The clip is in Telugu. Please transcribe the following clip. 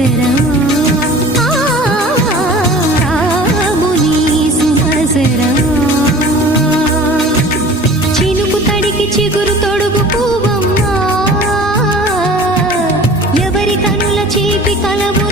సుమసరా రాముని సుమసరా చినుకు తడికి చిగురు తొడుగు పువ్వమ్మ ఎవరి కనుల చీపి కలవు